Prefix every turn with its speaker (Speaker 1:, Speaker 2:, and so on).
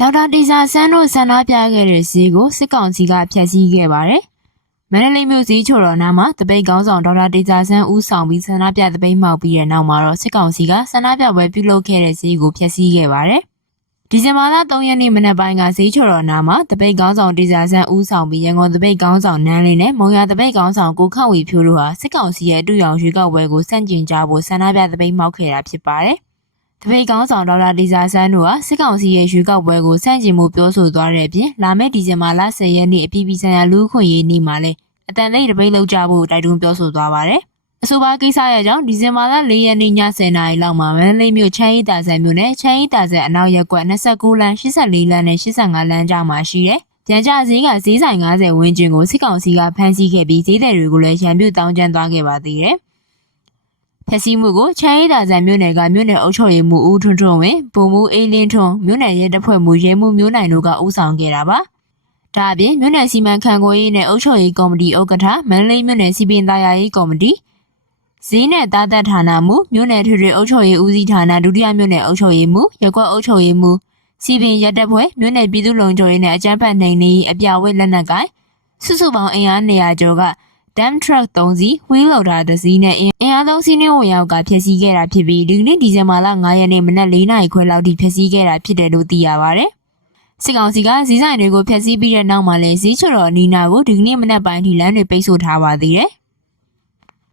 Speaker 1: ဒေါက်တာတေဇာဆန်းတို့ဆန္ဒပြခဲ့တဲ့ဈေးကိုစစ်ကောင်စီကဖျက်ဆီးခဲ့ပါတယ်။မန္တလေးမြို့ဈေးချိုတော်နားမှာတပိတ်ကောင်းဆောင်ဒေါက်တာတေဇာဆန်းဦးဆောင်ပြီးဆန္ဒပြတပိတ်မှောက်ပြီးတဲ့နောက်မှာတော့စစ်ကောင်စီကဆန္ဒပြပွဲပြုလုပ်ခဲ့တဲ့ဈေးကိုဖျက်ဆီးခဲ့ပါတယ်။ဒီဇင်ဘာလ3ရက်နေ့မနက်ပိုင်းကဈေးချိုတော်နားမှာတပိတ်ကောင်းဆောင်တေဇာဆန်းဦးဆောင်ပြီးရန်ကုန်တပိတ်ကောင်းဆောင်နန်းလေးနဲ့မုံရတပိတ်ကောင်းဆောင်ကိုခန့်ဝေဖြိုးတို့ဟာစစ်ကောင်စီရဲ့အတူရောင်ရွေးကောက်ပွဲကိုစန့်ကျင်ကြဖို့ဆန္ဒပြတပိတ်မှောက်ခဲ့တာဖြစ်ပါတယ်။ တပိတ်ကောင်းဆောင်ဒေါက်တာဒီဇာဆန်းတို့ဟာစစ်ကောင်စီရဲ့ရွေးကောက်ပွဲကိုဆန့်ကျင်မှုပြောဆိုသွားတဲ့အပြင်လာမယ့်ဒီဇင်ဘာလ10ရက်နေ့အပြည်ပြည်ဆိုင်ရာလူ့အခွင့်အရေးနေ့မှာလည်းအတန်လေးတပိတ်လောက်ကြဖို့တိုက်တွန်းပြောဆိုသွားပါတယ်။အဆိုပါကိစ္စရဲ့ကြောင့်ဒီဇင်ဘာလ4ရက်နေ့ည10:00နာရီလောက်မှာမန္တလေးမြို့ချမ်းရီတာဆန်မြို့နယ်ချမ်းရီတာဆန်အနောက်ရပ်ကွက်29လမ်း84လမ်းနဲ့85လမ်းကြားမှာရှိတဲ့ပြန်ကြဈေးကဈေးဆိုင်90ဝန်းကျင်ကိုစစ်ကောင်စီကဖမ်းဆီးခဲ့ပြီးဈေးသည်တွေကိုလည်းရန်ပြုတောင်းကျမ်းသွားခဲ့ပါသေးတယ်။ ဖျက်ဆီးမှုကိုချမ်းရီတာဆန်မြို့နယ်ကမြို့နယ်အုပ်ချုပ်ရေးမှူးဦးထွန်းထွန်းဝင်းဗိုလ်မှူးအေးလင်းထွန်းမြို့နယ်ရဲတပ်ဖွဲ့မှူးရဲမှူးမျိုးနိုင်တို့ကဦးဆောင်ခဲ့တာပါ။ဒါအပြင်မြို့နယ်စီမံခန့်ခွဲရေးနဲ့အုပ်ချုပ်ရေးကော်မတီဥက္ကဋ္ဌမန္တလေးမြို့နယ်စီပင်သားယာရေးကော်မတီဈေးနဲ့တာသက်ဌာနမှမြို့နယ်ထွေထွေအုပ်ချုပ်ရေးဦးစီးဌာနဒုတိယမြို့နယ်အုပ်ချုပ်ရေးမှရပ်ကွက်အုပ်ချုပ်ရေးမှစီပင်ရဲတပ်ဖွဲ့မြို့နယ်ပြည်သူ့လုံခြုံရေးနဲ့အကြမ်းဖက်နှိမ်နင်းရေးအပြဝိတ်လက်နက်ကိုင်စုစုပေါင်းအင်အား200ကျော်က dump truck 3စီးဝင်းလော်တာတစ်စီးနဲ့အင်အင်အားသုံးစီးနှင်းဝင်ရောက်ကဖျက်ဆီးခဲ့တာဖြစ်ပြီးဒီကနေ့ဒီဇင်ဘာလ9ရက်နေ့မနက်4နာရီခွဲလောက်ထိဖျက်ဆီးခဲ့တာဖြစ်တယ်လို့သိရပါဗျ။စစ်ကောင်စီကဈေးဆိုင်တွေကိုဖျက်ဆီးပြီးတဲ့နောက်မှာလည်းဈေးချော်တော်အနီးနာကိုဒီကနေ့မနက်ပိုင်းထိလမ်းတွေပိတ်ဆို့ထားပါသေးတယ်။